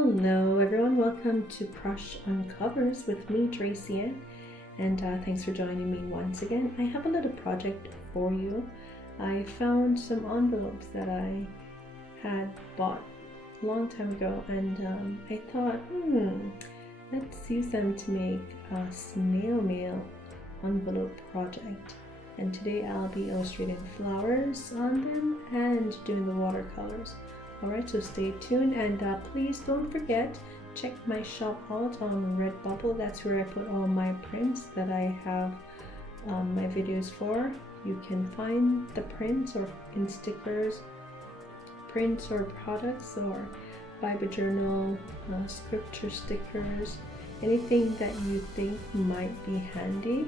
Hello everyone, welcome to CrushonCovers with me, Tracy Ann, and thanks for joining me once again. I have a little project for you. I found some envelopes that I had bought a long time ago, and I thought, let's use them to make a snail mail envelope project. And today I'll be illustrating flowers on them and doing the watercolors. Alright, so stay tuned, and please don't forget, check my shop out on Redbubble. That's where I put all my prints that I have my videos for. You can find the prints or in stickers, prints or products, or Bible journal, scripture stickers, anything that you think might be handy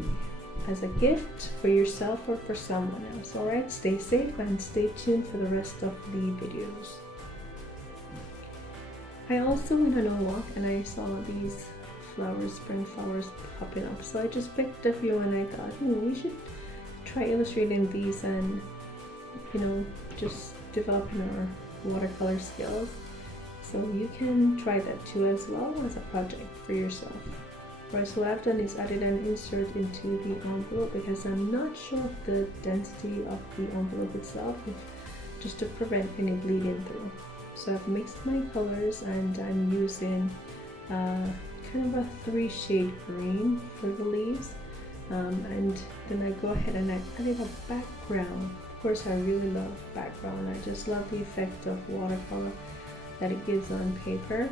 as a gift for yourself or for someone else. Alright, stay safe and stay tuned for the rest of the videos. I also went on a walk and I saw these flowers, spring flowers popping up. So I just picked a few and I thought, we should try illustrating these and, just developing our watercolor skills. So you can try that too as well as a project for yourself. Right, so what I've done is added an insert into the envelope because I'm not sure of the density of the envelope itself, just to prevent any bleeding through. So I've mixed my colors and I'm using kind of a 3-shade green for the leaves, and then I go ahead and I added a background. Of course, I really love background. I just love the effect of watercolor that it gives on paper.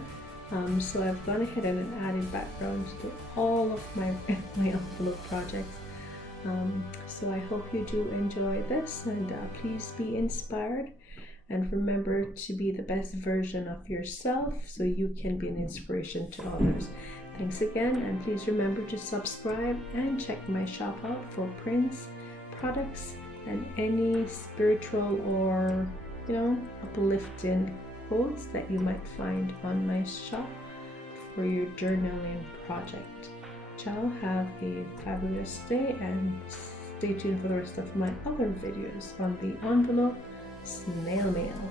So I've gone ahead and added backgrounds to all of my envelope projects. So I hope you do enjoy this, and please be inspired. And remember to be the best version of yourself so you can be an inspiration to others. Thanks again, and please remember to subscribe and check my shop out for prints, products, and any spiritual or, uplifting quotes that you might find on my shop for your journaling project. Ciao, have a fabulous day, and stay tuned for the rest of my other videos on the envelope snail mail.